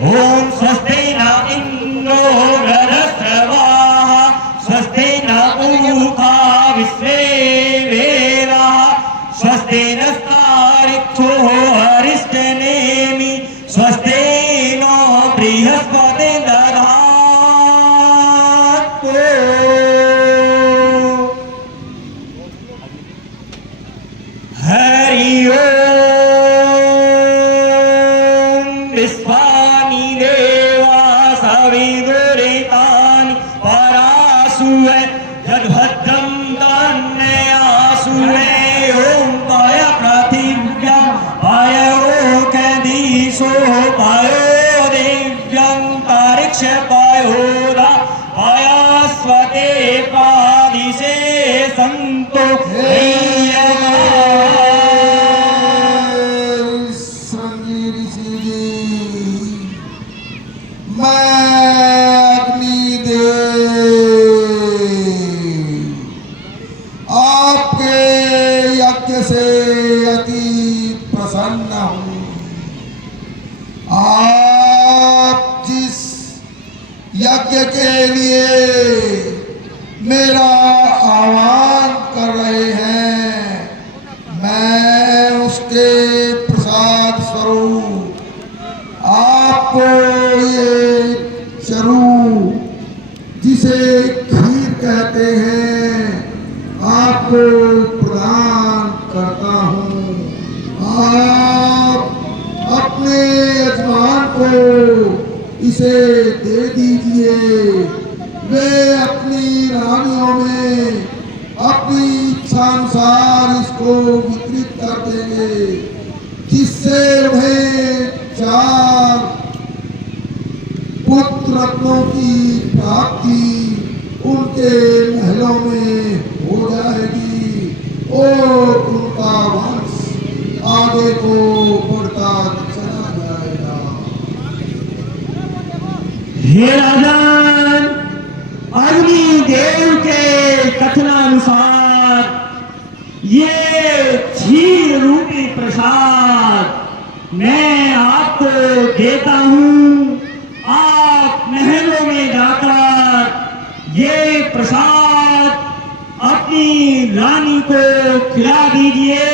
ओम स्वस्ति न इंद्रो वृधश्रवाः स्वस्ति न पूषा विश्वेदेवाः स्वस्ति नस्तारिक्षो अरिष्टनेमि स्वस्ति नो बृहस्पति दधातु। हरि ओम विश्वानि देवा सविदुरितानि परासुवे यद्भद्रं तन्नयासुवे ओम पय पृथिव्या पयोकदीशो पयो दिव्यं परिक्ष पयोदा पयस्वते पादिशे संतो से अति प्रसन्न हूँ। आप जिस यज्ञ के लिए मेरा आह्वान कर रहे हैं मैं उसके प्रसाद स्वरूप आपको ये चरू जिसे खीर कहते हैं आपको प्रदान करता हूँ। आप अपने यजमान को इसे दे दीजिए। वे अपनी रानियों में अपनी इच्छानुसार इसको वितरित कर देंगे जिससे उन्हें 4 पुत्र रत्नों की प्राप्ति उनके महलों में हो जाएगी और उनका वंश आगे को बढ़ता चला जाएगा। हे राजन, अग्निदेव के कथनानुसार ये क्षीर रूपी प्रसाद मैं आपको देता हूँ। आप महलों में जाकर ये प्रसाद अपनी रानी को खिला दीजिए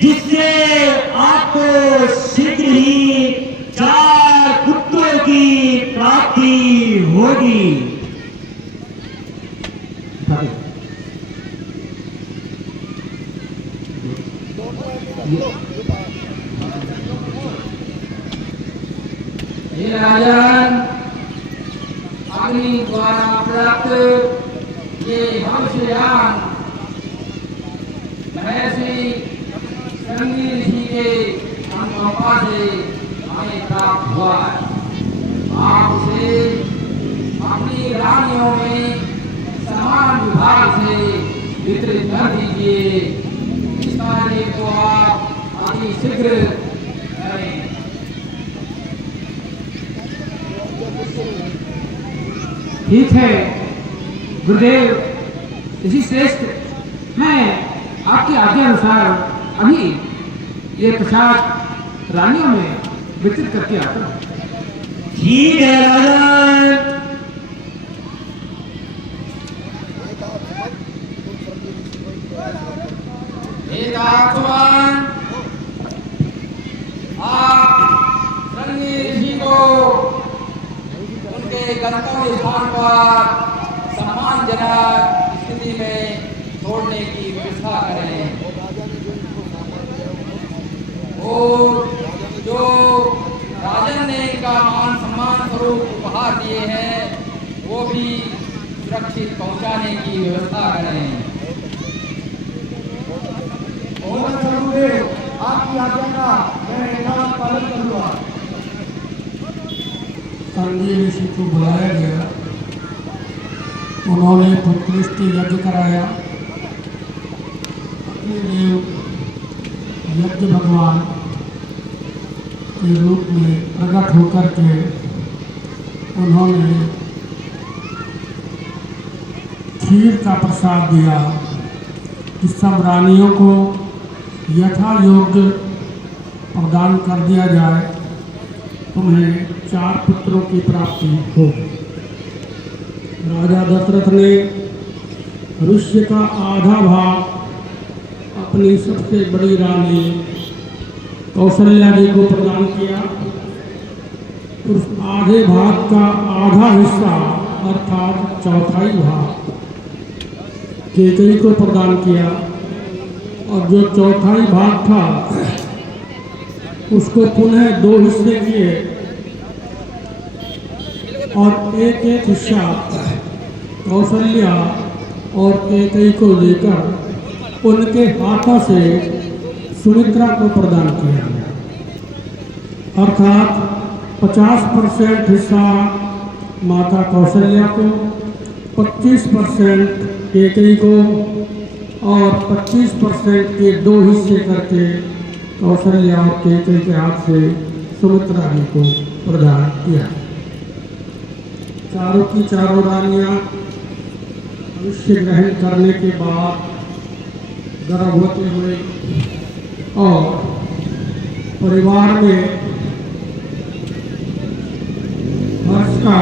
जिससे आपको शीघ्र ही 4 पुत्रों की प्राप्ति होगी। हे राजन, अग्नि द्वारा प्राप्त ये भविष्यवाण महर्षि श्रृंगी ऋषि के अनुकंपा से हमें प्राप्त हुआ है। आप उसे अपनी रानियों में समान विभाग से वितरित कर दीजिए। इस कार्य को आप अति शीघ्र करें। ठीक है गुरुदेव ऋषि श्रेष्ठ, मैं आपकी आज्ञा अनुसार अभी ये प्रसाद रानियों में वितरित करके आता हूँ। ठीक है राजन। आप श्रृंगी ऋषि को उनके गंतव्य स्थान पर सम्मानजनक स्थिति में छोड़ने की व्यवस्था करें और जो राजन ने इनका मान सम्मान स्वरूप उपहार दिए हैं वो भी सुरक्षित पहुंचाने की व्यवस्था करें। आपकी आज्ञा का मैं पालन करूंगा। श्रृंगी ऋषि को बुलाया गया, उन्होंने पुत्रष्टि यज्ञ कराया। अग्निदेव यज्ञ भगवान के रूप में प्रकट होकर के उन्होंने खीर का प्रसाद दिया कि सब रानियों को यथा योग्य प्रदान कर दिया जाए। तुम्हें 4 पुत्रों की प्राप्ति होगी। राजा दशरथ ने ऋष्य का आधा भाग अपनी सबसे बड़ी रानी कौशल्या जी को प्रदान किया। उस आधे भाग का आधा हिस्सा अर्थात चौथाई भाग कैकेयी को प्रदान किया, और जो चौथाई भाग था उसको पुनः 2 हिस्से किए और एक एक हिस्सा कौशल्या और कैकेयी को लेकर उनके हाथों से सुमित्रा को प्रदान किया। अर्थात 50% हिस्सा माता कौशल्या को, 25% कैकेयी को और 25% के 2 हिस्से करके कौशल्या और कैकेयी के हाथ से सुमित्रा जी को प्रदान किया। चारों की चारों रानियां मनुष्य ग्रहण करने के बाद गर्भवती हुई और परिवार में हर्ष का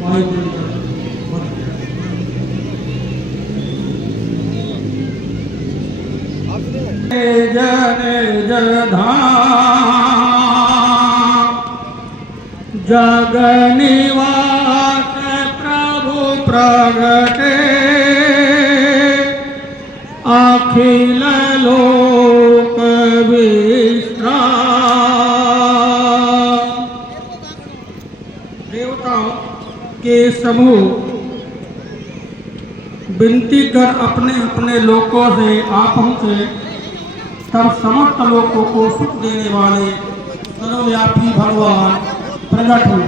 वायुमंडल बन गया। जन जधाम जग निवास प्रभु प्रगटे अखिल लोक विश्राम। देवताओं के समूह विनती कर अपने अपने लोकों से आ पहुँचे, तब समस्त लोकों को सुख देने वाले सर्वव्यापी भगवान प्रकट हुए।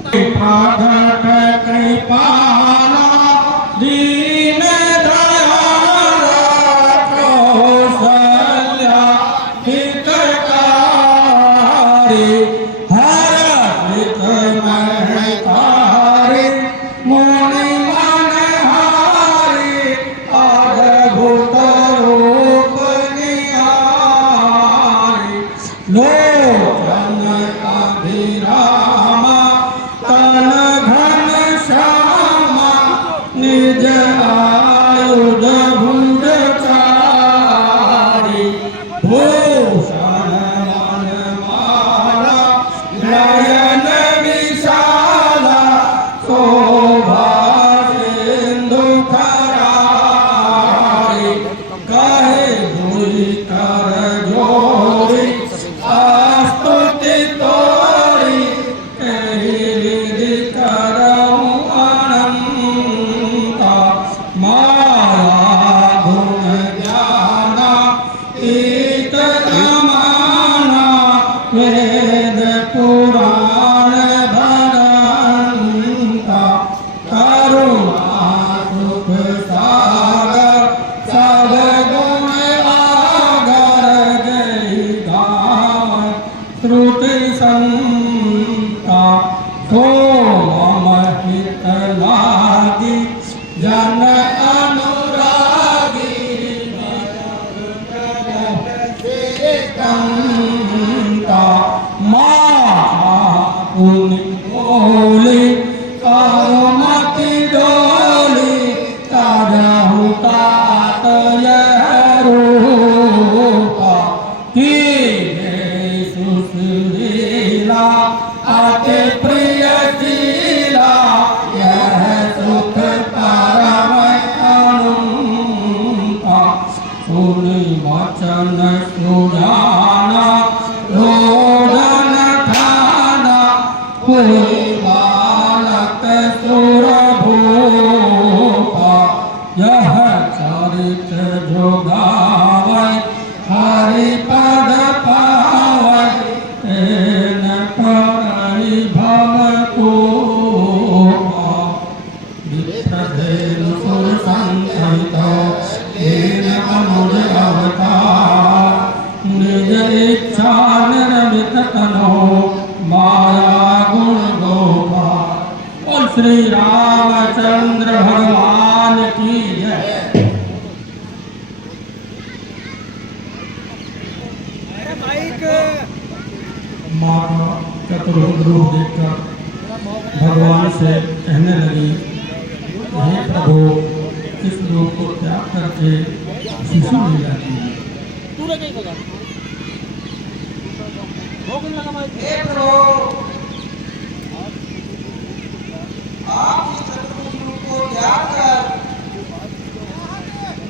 प्रगट कृपाला दीन दयाल कौशल्या हितकारी हरषित महतारी मुनि मनहारी अद्भुत रूप निहारी लोचन अभिरामा तन घन श्यामा निज आयुध भुज चारी भूषण वनमाला नयन विशाला शोभा सिंधु खरारी कहे दुई कर जोड़ी स्तुति तोरी एहि करऊं अनंता माया गुण ज्ञाना ईत अमाना वेद पुराण भरंता करुणा सुख सागर सब गुण आगर गई धाम श्रुति संता सो मम हित लागी जन अनुरागी कंता माता पुनि बोली कामति डोली तारहु तात यह रूपा की सुशीला अति प्रियशीला यह सुख परम अनुपा सुनि वचन सुजाना रोदन ठाना कोई बालक सुर भूपा यह चरित जो गावै हरि पद पावै तेन परि भव कोपा विप्रधेनु सुर संसहित दीन अनुज अवतार निज इच्छा निर्मित तनो माया गुण गोपाल। श्री रामचंद्र भगवान की जय। माँ का चतुर्भुज रूप देखकर भगवान से कहने लगी, हे प्रभु, इस रूप को त्याग करके शिशु ले जाती है। हे प्रभु, आप इस चतुर्भुज रूप को त्याग कर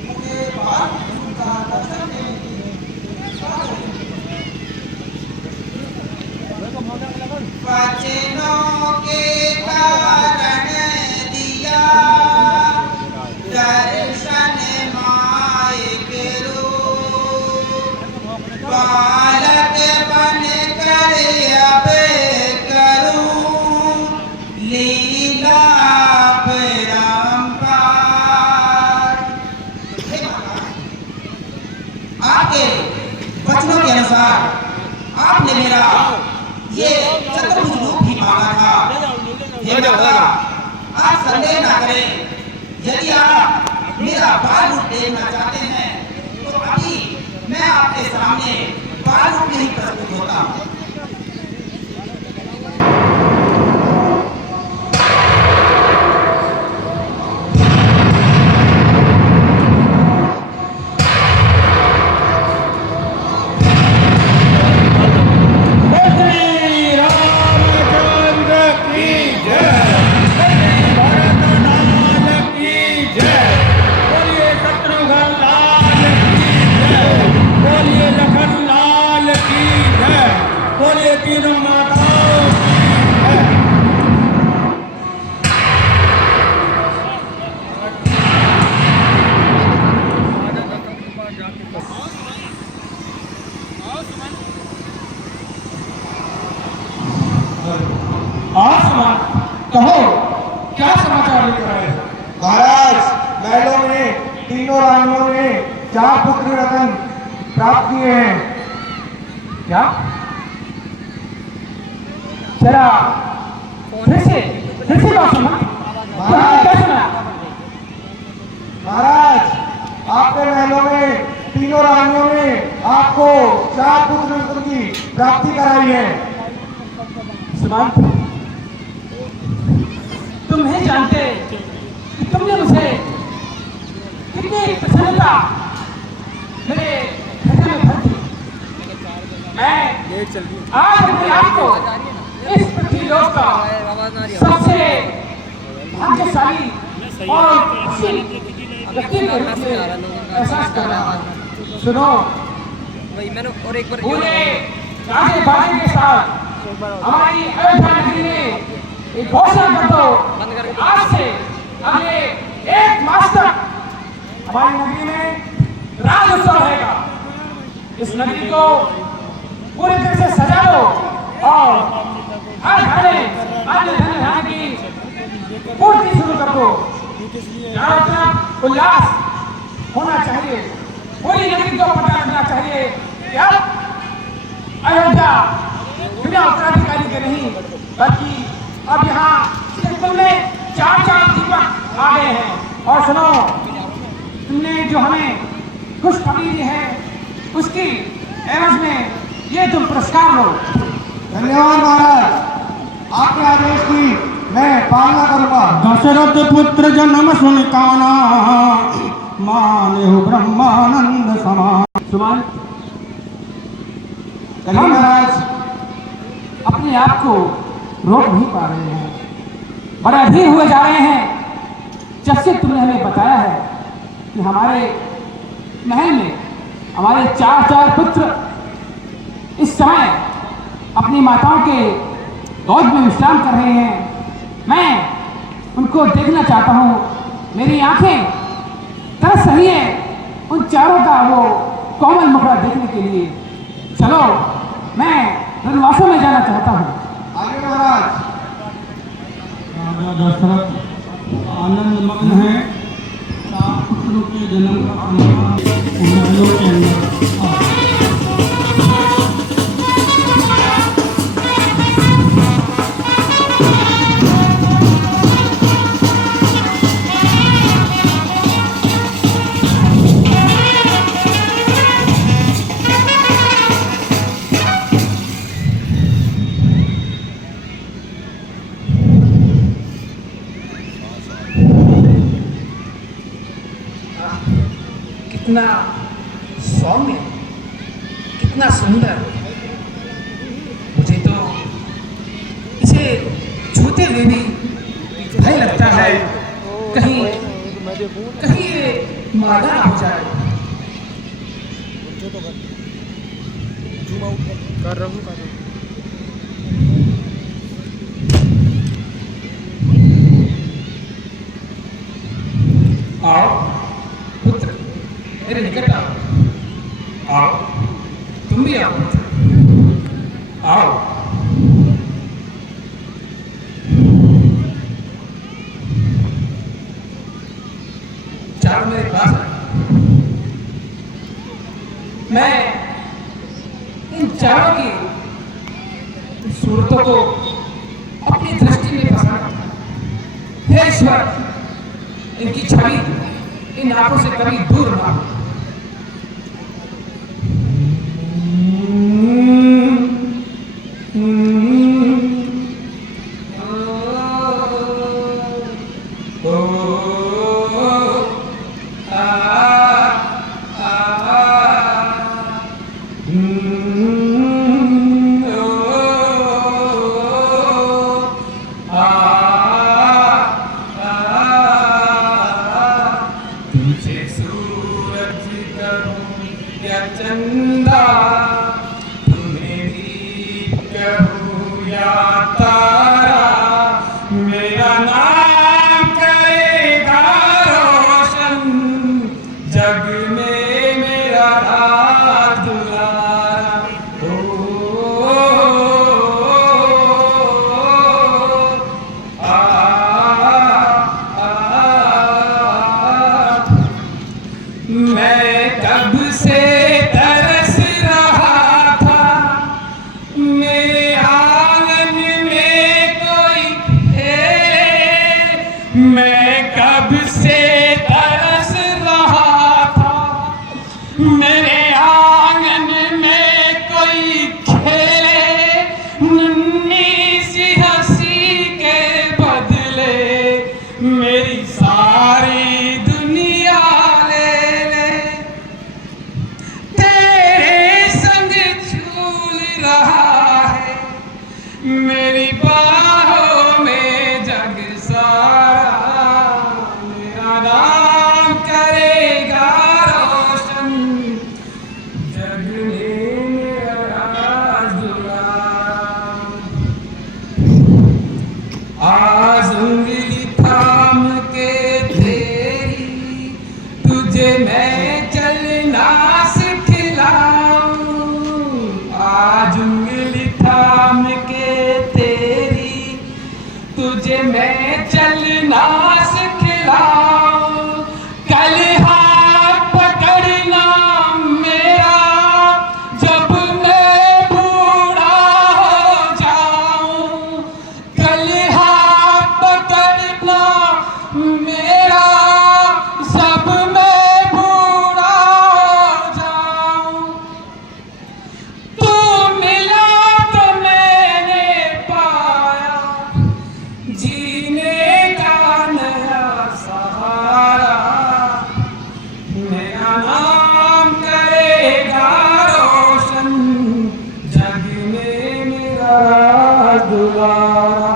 मुझे बाल कृष्ण का दर्शन देने की वचनों के कारण दिया दर्शन माय के रूप, बालक बन कर अब करूं लीला परंपार। आपके वचनों के अनुसार आपने मेरा ये चतुर्भुज रूप भी मांगा था। हे माता, आप संदेह ना करें, यदि आप मेरा बाल रूप देखना चाहते हैं तो अभी मैं आपके सामने बाल रूप में ही प्रस्तुत होता हूँ। कहो, क्या समाचार लेकर आए? महाराज, महलों में तीनों रानियों ने 4 पुत्र रत्न प्राप्त किए हैं। क्या? जरा फिर से बात सुना। क्या सुना? महाराज, आपके महलों में तीनों रानियों ने आपको 4 पुत्र रत्न की प्राप्ति कराई है। सुमान, तुम नहीं जानते कि तुमने मुझे कितनी प्रसन्नता मेरे हृदय में भर दी। मैं आज अपने आप को इस पृथ्वी लोक का सबसे भाग्यशाली और खुशी व्यक्ति के रूप में एहसास कर रहा हूँ। सुनो, पूरे गाजे बाजे के साथ हमारी अयोध्या नगरी में एक घोषणा कर दो, आज से अगले 1 मास तक हमारी नगरी में राज उत्सव रहेगा। इस नगरी को पूरी तरह से सजा दो और हर घर में अन्य धन की पूर्ति शुरू कर दो। चारों तरफ उल्लास होना चाहिए, पूरी नगरी को पता लगना चाहिए कि अब अयोध्या बिना उत्तराधिकारी के नहीं, बल्कि अब यहाँ सिर्फ में 4 दीपक आ गए हैं। और सुनो, तुमने जो हमें खुशखबरी दी है उसकी एवज में ये तुम पुरस्कार लो। धन्यवाद महाराज, आपके आदेश की मैं पालना करूंगा। दशरथ पुत्र जन्म सुन काना, माने हो ब्रह्मानंद समान। सुमान, महाराज, अपने आप को रोक नहीं पा रहे हैं, बड़े अधीर हुए जा रहे हैं। जब से तुमने हमें बताया है कि हमारे महल में हमारे 4 पुत्र इस समय अपनी माताओं के गोद में विश्राम कर रहे हैं, मैं उनको देखना चाहता हूँ। मेरी आंखें तरस रही है उन 4 का वो कोमल मुखड़ा देखने के लिए। चलो, मैं वनवासों में जाना चाहता हूँ। आगे महाराज। राजा दशरथ आनंद मग्न है। 4 पुत्रों के जन्म का अनुमान महलों के अंदर कितना सौम्य, कितना सुंदर। मुझे तो इसे छूते हुए भी भय लगता है, कहीं कहीं ये मादा हो जाए। आओ पुत्र, मेरे निकट आओ। आओ, तुम भी आओ पुत्र, आओ। चारों मेरे पास आओ। मैं इन चारों की सूरतों को अपनी दृष्टि में बसा। हे ईश्वर, इनकी छवि इन आंखों से कभी दूर ना हो। तुझे सूरज कहूं या चंदा, तुम्हें भी कहूं या तारा, मेरा नाम करेगा रोशन, जग में मेरा राज दुलारा। मैं कब से तरस रहा था, मेरे आंगन में कोई खेले। मैं कब से तरस रहा था, मेरे आंगन में कोई खेले। नन्ही सी हंसी के बदले मेरी सारी दुनिया ले ले। तेरे संग झूल रहा है मेरी बाहों में जग सारा, मेरा नाम करेगा रोशन, जग में मेरा राज दुलारा। आज उंगली थाम के तेरी, तुझे मैं चलना सिखलाऊं। आज उंगली थाम के तेरी, तुझे मैं चलना सिखलाऊं। कल हाथ पकड़ना मेरा, जब मैं बूढ़ा हो जाऊं। कल हाथ पकड़ना मेरा, जब मैं बूढ़ा हो जाऊं। तू मिला तो मैंने पाया जीने का नया सहारा, मेरा नाम करेगा रोशन, जग में मेरा राज दुलारा।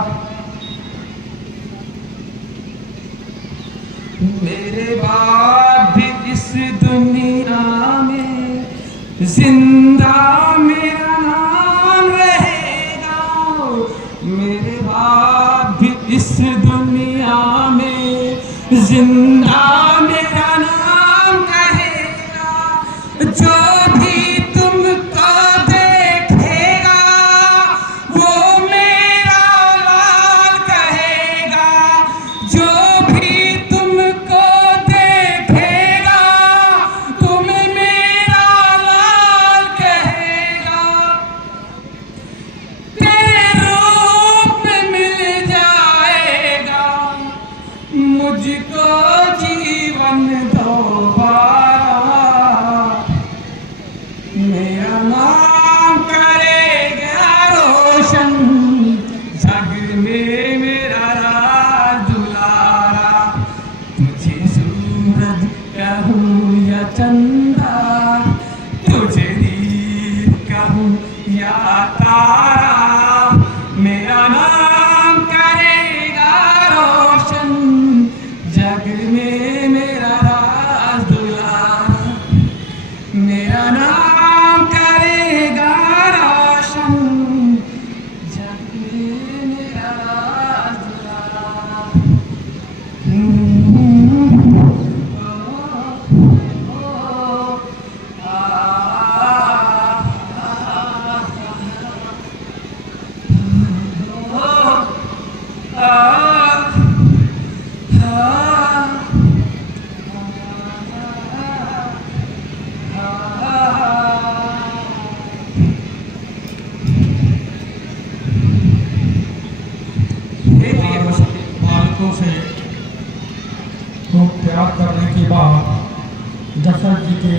मेरे बाद भी इस दुनिया में जिंदा मेरा नाम रहेगा। मेरे बाद भी इस दुनिया में जिंदा मेरा नाम कहेगा। जो भी तुमको देखेगा वो मेरा लाल कहेगा। जो भी तुमको देखेगा तुम्हें मेरा लाल कहेगा। तेरे रूप में मिल जाएगा मुझको जीवन दोबारा, मेरा नाम करेगा रोशन, जग में मेरा राज दुलारा। तुझे सूरज कहूं या चंदा तुझे दीप कहूँ या तारा, मेरा नाम करेगा रोशन जग में मेरा राज दुलारा, मेरा नाम करेगा रोशन जग में मेरा राज दुलारा। बालकों से खूब त्याग करने के बाद दशरथ जी के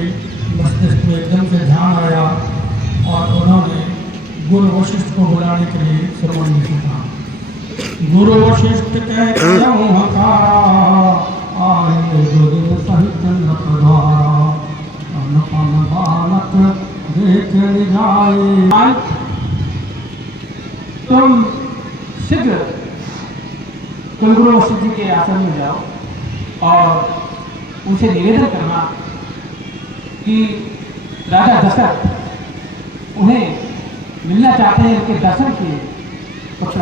मस्तिष्क में एकदम से ध्यान आया और उन्होंने गुरु वशिष्ठ को बुलाने के लिए श्रवण जी से कहा। गुरु वशिष्ठ कहते आए गुरु सहित नपधारा, अनपन बालक देख जाए। तुम शीघ्र कुलगुरु वशिष्ठ जी के आश्रम में जाओ और उनसे निवेदन करना कि राजा दशरथ उन्हें मिलना चाहते हैं, उनके दर्शन के पत्र।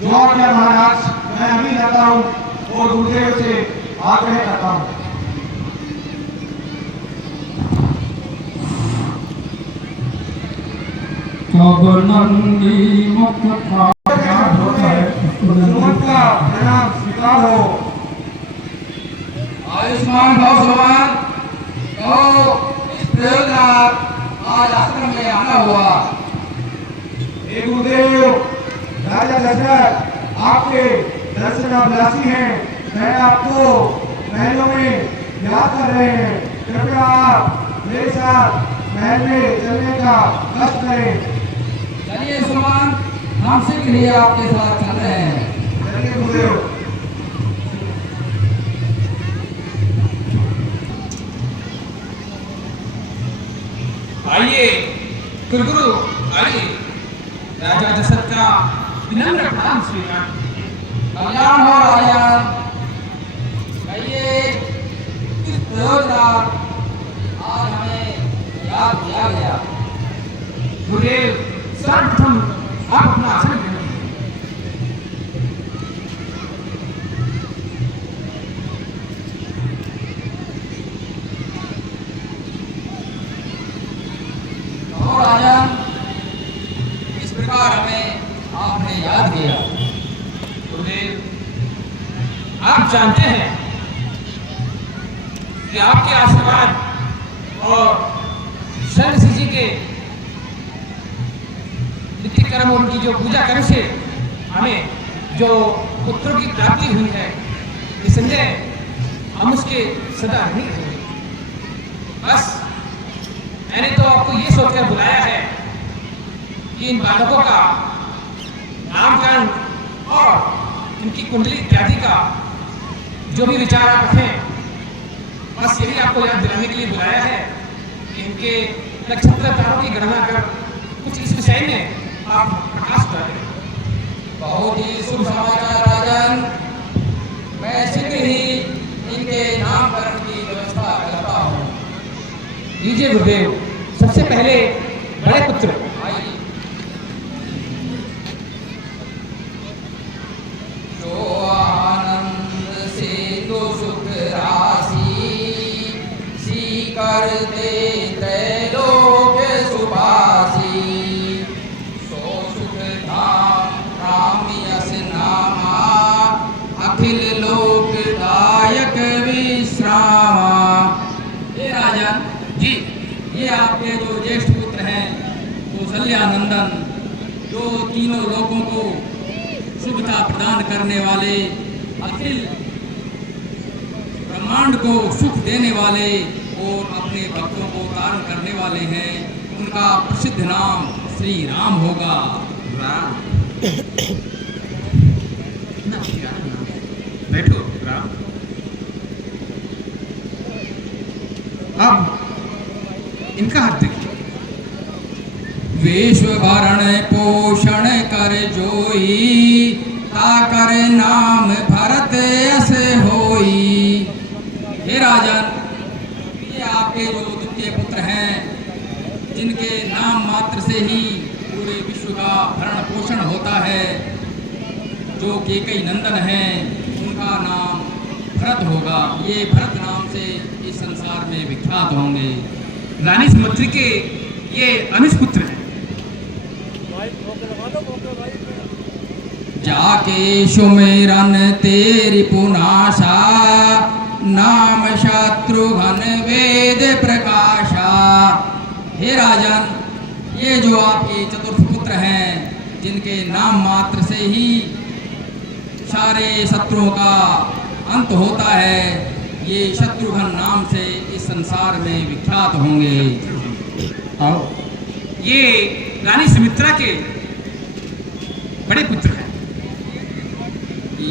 जो आज्ञा महाराज, मैं अभी जाता हूँ और गुरुदेव से आग्रह करता हूँ। कब नंदी मुख था सुमन का प्रणाम स्वीकार हो। आयुष्मान भव समान तो इस प्रयोजनार्थ आज आश्रम में आना हुआ। हे गुरुदेव, राजा दशरथ आपके दर्शनाभिलाषी हैं। मैं आपको महलों में याद कर रहे हैं। कृपया आप मेरे साथ महल में चलने का कष्ट करें। चलिए सुमान, हम शीघ्र ही आपके साथ चल रहे हैं। चलिए गुरुदेव। आइए कुलगुरु, आइए राजा दशरथ का विनम्र प्रणाम स्वीकार। कल्याण हो राजा। कहिए किस प्रयोजनार्थ आज हमें याद किया गया। गुरुदेव, सर्वप्रथम आप अपना आसन ग्रहण कीजिए। और राजा, इस प्रकार हमें आपने याद किया। गुरुदेव, आप जानते हैं कि आपके आशीर्वाद और शरण जी के नित्य कर्म और उनकी जो पूजा करने से हमें जो पुत्रों की प्राप्ति हुई है, निसंदेह हम उसके सदा ऋणी रहेंगे। बस मैंने तो आपको ये सोचकर बुलाया है कि इन बालकों का नामकरण और इनकी कुंडली इत्यादि का जो भी विचार आप रखें, बस यही आपको याद दिलाने के लिए बुलाया है कि इनके नक्षत्र तारों की गणना कर कुछ इस विषय में आप प्रकाश डालें। बहुत ही शुभ समाचार राजन। मैं शीघ्र ही इनके नामकरण की व्यवस्था करता हूँ। लीजिए गुरुदेव, सबसे पहले बड़े पुत्र आइए। जो आनंद से तो सुख राशि सी करते त्रैलोक सुभाषी, सो सुख धाम राम यस नामा, अखिल लोक दायक विश्रामा। हे राजा जी, ये आपके जो ज्येष्ठ पुत्र हैं कौशल्यानंदन, जो तीनों लोगों को शुभता प्रदान करने वाले, अखिल ब्रह्मांड को सुख देने वाले और अपने भक्तों को तारण करने वाले हैं। उनका प्रसिद्ध नाम श्री राम होगा। राम। बैठो राम। अब इनका हाथ देखिए। विश्व भरण पोषण कर जोई, ताकर नाम भरत यस होई। हे राजन, ये आपके जो द्वितीय पुत्र हैं, जिनके नाम मात्र से ही पूरे विश्व का भरण पोषण होता है, जो केकई नंदन हैं, उनका नाम भरत होगा। ये भरत नाम से इस संसार में विख्यात होंगे। रानी सुमंत्री के ये अनुज पुत्र हैं। जाके सुमिरन तेरी पुनाशा, नाम शत्रुघ्न वेद प्रकाशा। हे राजन, ये जो आपके चतुर्थ पुत्र हैं, जिनके नाम मात्र से ही सारे शत्रुओं का अंत होता है, ये शत्रुघ्न नाम से इस संसार में विख्यात होंगे। आओ, ये रानी सुमित्रा के बड़े पुत्र हैं।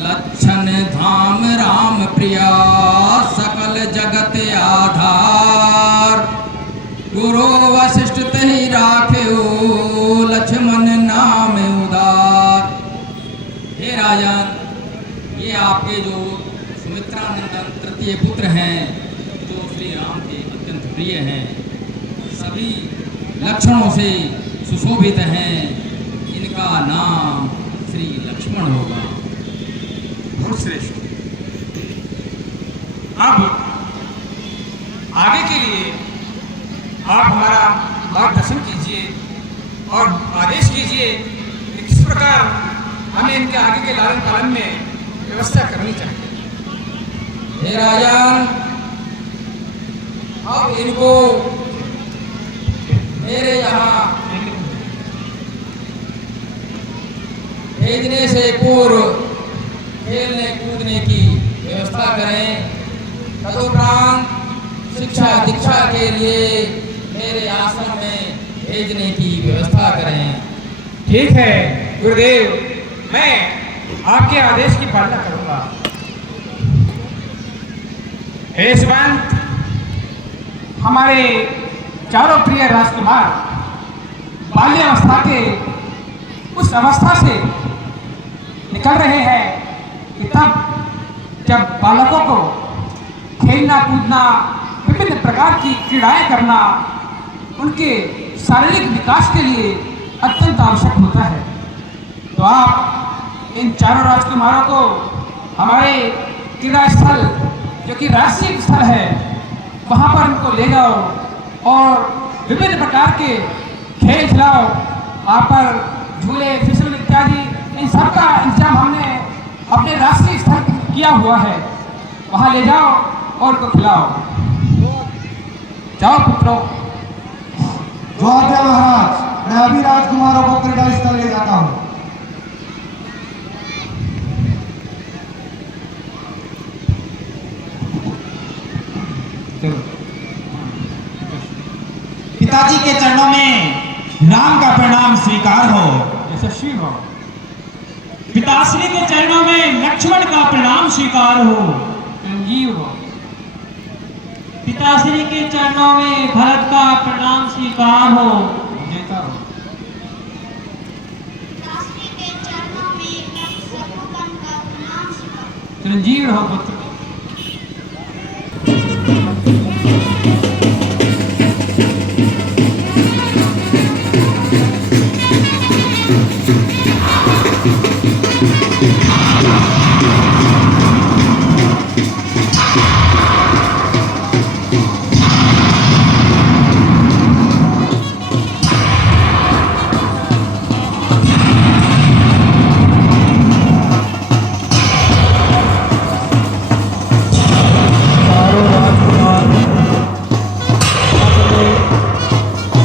लक्षण धाम राम प्रिया, सकल जगत आधार। गुरु वशिष्ठ तहि राख्यो, लक्ष्मण नाम उदार। हे राजन, ये आपके जो सुमित्रा नंदन तृतीय पुत्र हैं, जो श्री राम के अत्यंत प्रिय हैं, सभी लक्षणों से सुशोभित हैं। इनका नाम श्री लक्ष्मण होगा। बहुत श्रेष्ठ। अब आगे के लिए आप हमारा मार्गदर्शन कीजिए और आदेश कीजिए कि किस प्रकार हमें इनके आगे के लालन पालन में व्यवस्था करनी चाहिए। हे राजन, अब इनको मेरे यहाँ भेजने से पूर्व खेलने कूदने की व्यवस्था करें। तदुपरांत शिक्षा दीक्षा के लिए मेरे आश्रम में भेजने की व्यवस्था करें। ठीक है गुरुदेव, मैं आपके आदेश की पालना करूंगा। हे यशवंत, हमारे चारों प्रिय राजकुमार बाल्यावस्था के उस अवस्था से निकल रहे हैं कि तब जब बालकों को खेलना कूदना, विभिन्न प्रकार की क्रीड़ाएं करना उनके शारीरिक विकास के लिए अत्यंत आवश्यक होता है। तो आप इन चारों राजकुमारों को हमारे क्रीड़ा स्थल, जो कि राष्ट्रीय स्थल है, वहाँ पर उनको ले जाओ और विभिन्न प्रकार के खेल खिलाओ। वहाँ पर झूले, फिसल इत्यादि, इन सब का इंतजाम हमने अपने राष्ट्रीय स्तर किया हुआ है। वहाँ ले जाओ और उनको खिलाओ। जाओ पुत्रों। जो आज्ञा महाराज, मैं अभी राजकुमारों को क्रीड़ा स्थल ले जाता हूँ। पिताजी के चरणों में राम का प्रणाम स्वीकार हो। यशस्वी हो। पिताश्री के चरणों में लक्ष्मण का प्रणाम स्वीकार हो। संजीव हो। पिताश्री के चरणों में भरत का प्रणाम स्वीकार हो। विजेता हो। पिताश्री के चरणों में शत्रुघ्न का प्रणाम स्वीकार। चिरंजीव हो पुत्र।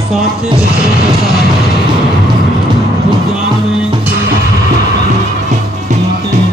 साथी मित्रों के साथ उद्यान में जाते हैं।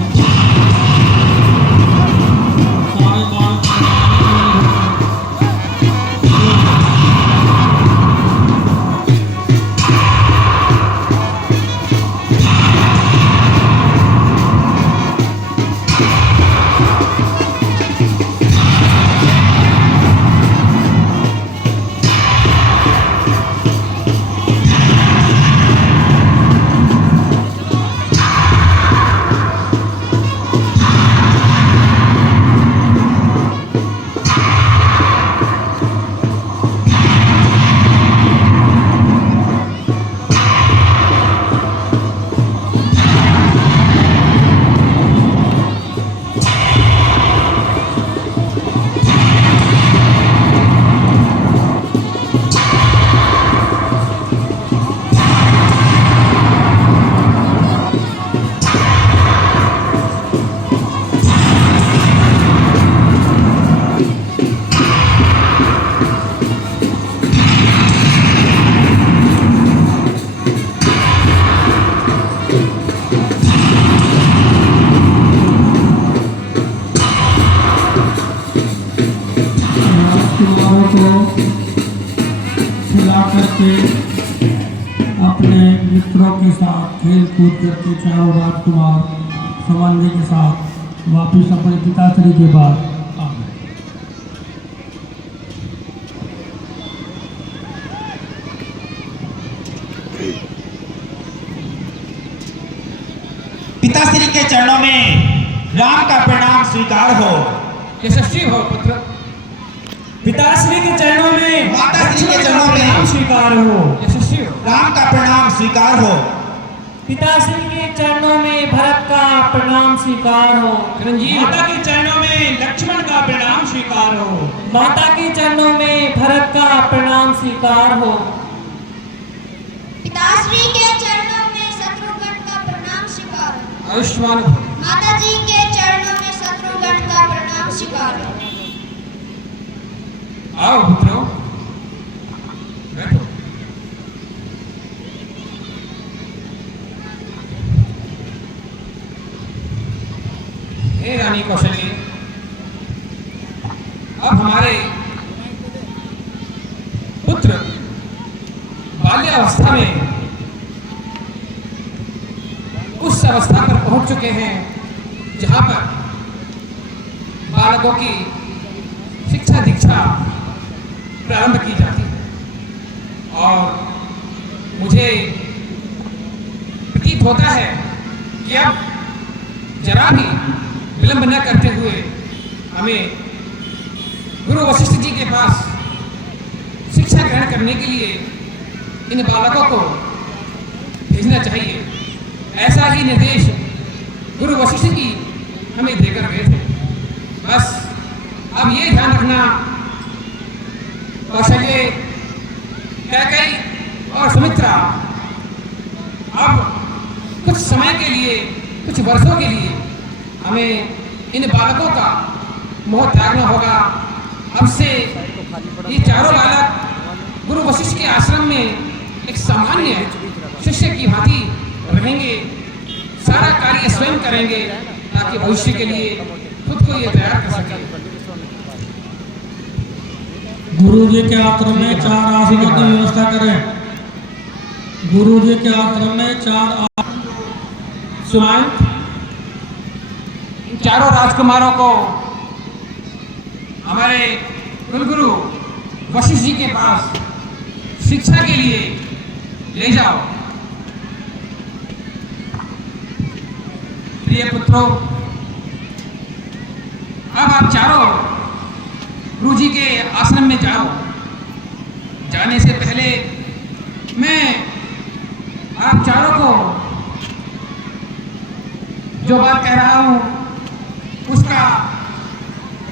राजकुमारों को खिला करके अपने मित्रों के साथ खेल कूद करके चारों राजकुमार समन्वय के साथ वापिस अपने पिताश्री के बाद आ गए। पिताश्री के चरणों में राम का प्रणाम स्वीकार हो। यशस्वी हो पुत्र। पिताश्री के चरणों में माताश्री के चरणों प्रणाम में स्वीकार हो। यशस्वी हो। राम का प्रणाम स्वीकार हो। पिताश्री के चरणों में भरत का प्रणाम स्वीकार हो। चिरंजीव माता के चरणों में लक्ष्मण का प्रणाम स्वीकार हो। माता के चरणों में भरत का प्रणाम स्वीकार हो। पिताश्री के चरणों में शत्रुघ्न का प्रणाम स्वीकार हो। आयुष्मान हो। माता जी के चरणों में शत्रुघ्न का प्रणाम स्वीकार हो। आओ पुत्रों, बैठो। हे रानी कौशली, अब हमारे पुत्र बाल्यावस्था में उस अवस्था पर पहुंच चुके हैं जहां पर बालकों की शिक्षा दीक्षा प्रारंभ की जाती है और मुझे प्रतीत होता है कि अब जरा भी विलंब न करते हुए हमें गुरु वशिष्ठ जी के पास शिक्षा ग्रहण करने के लिए इन बालकों को भेजना चाहिए। ऐसा ही निर्देश गुरु वशिष्ठ जी हमें देकर गए थे। बस अब ये ध्यान रखना, कौशल्य, कैकेयी और सुमित्रा अब कुछ समय के लिए, कुछ वर्षों के लिए हमें इन बालकों का मोह त्यागना होगा। अब से ये चारों बालक गुरु वशिष्ठ के आश्रम में एक सामान्य शिष्य की भांति रहेंगे। सारा कार्य स्वयं करेंगे ताकि भविष्य के लिए खुद को ये तैयार कर सकें। गुरु जी के आश्रम में 4 आसनों की व्यवस्था करें। गुरु जी के आश्रम में 4 सुमंत, इन चारों राजकुमारों को हमारे कुलगुरु वशिष्ठ जी के पास शिक्षा के लिए ले जाओ। प्रिय पुत्रों, अब आप चारों गुरु जी के आश्रम में जाओ। जाने से पहले मैं आप चारों को जो बात कह रहा हूं उसका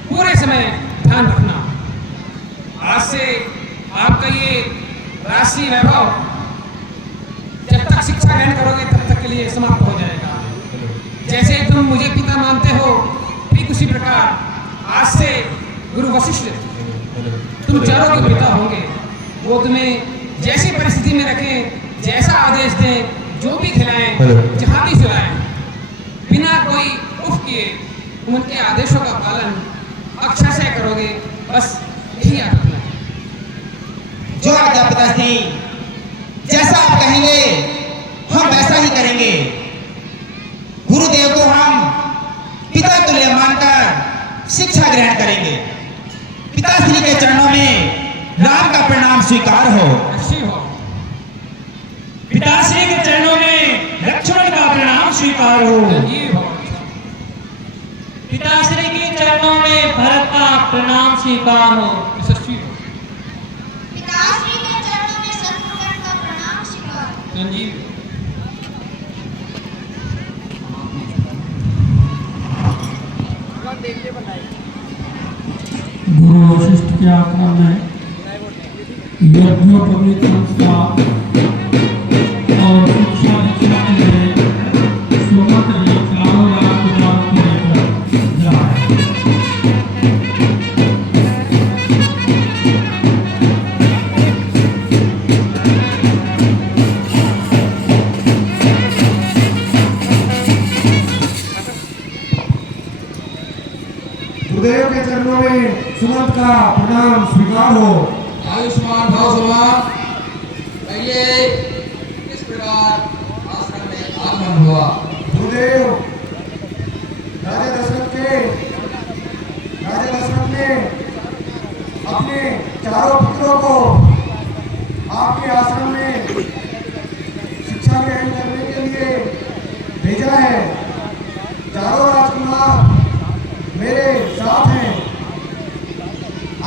पूरे समय ध्यान रखना। आज से आपका ये राष्ट्रीय वैभव जब तक शिक्षा ग्रहण करोगे तब तक के लिए समाप्त हो जाएगा। जैसे तुम मुझे पिता मानते हो, ठीक उसी प्रकार आज से गुरु वशिष्ठ तुम चारों के पिता होंगे। वो तुम्हें जैसी परिस्थिति में रखें, जैसा आदेश दें, जो भी खिलाएं, जहां भी सुलाएं, बिना कोई उफ किए उनके आदेशों का पालन अक्षर से करोगे। बस यही याद रखना है। जो आज्ञा पिताश्री, जैसा आप कहेंगे हम वैसा ही करेंगे। गुरुदेव को हम पिता तुल्य मानकर शिक्षा ग्रहण करेंगे। पिताश्री के चरणों में राम का प्रणाम स्वीकार हो। अच्छी हो। पिताश्री के चरणों में लक्ष्मण का प्रणाम स्वीकार हो। ये हो। पिताश्री के चरणों में भरत का प्रणाम स्वीकार हो। यशस्वी हो। पिताश्री के चरणों में शत्रुघ्न का प्रणाम स्वीकार हो। संजीव। गुरु वशिष्ठ के आश्रम में यज्ञोपवीत संस्कार और शिक्षा दीक्षा के लिए सुमंत जी चारों राजकुमारों को लेकर जाए। गुरुदेव के चरणों में सुमंत का प्रणाम स्वीकार हो। आयुष्मान भव समान। पहले किस प्रकार आश्रम में आगमन हुआ? गुरुदेव राजा दशरथ ने अपने चारों पुत्रों को आपके आश्रम में शिक्षा ग्रहण करने के लिए भेजा है। चारों राजकुमार मेरे साथ हैं,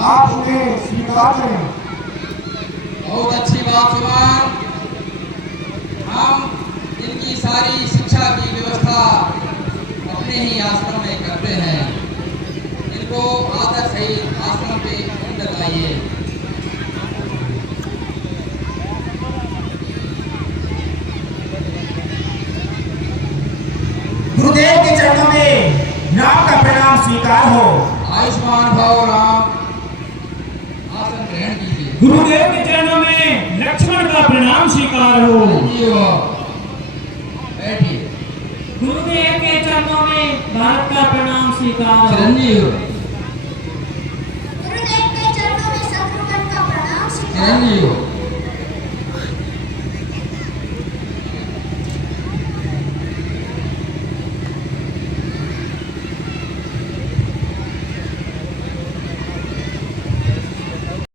आप उन्हें स्वीकार करें। बहुत अच्छी बात समान। हम इनकी सारी शिक्षा की व्यवस्था अपने ही आश्रम में करते हैं। इनको आदर सहित आश्रम के अंदर लाइए। गुरुदेव के चरणों में राम का प्रणाम स्वीकार हो। आयुष्मान भव राम। आसन ग्रहण कीजिए। गुरुदेव के चरणों में लक्ष्मण का प्रणाम स्वीकार हो। बैठिए। गुरुदेव के चरणों में भारत का प्रणाम स्वीकार हो। चिरंजीव। गुरुदेव के चरणों में शत्रुघ्न का प्रणाम स्वीकार। चिरंजीव।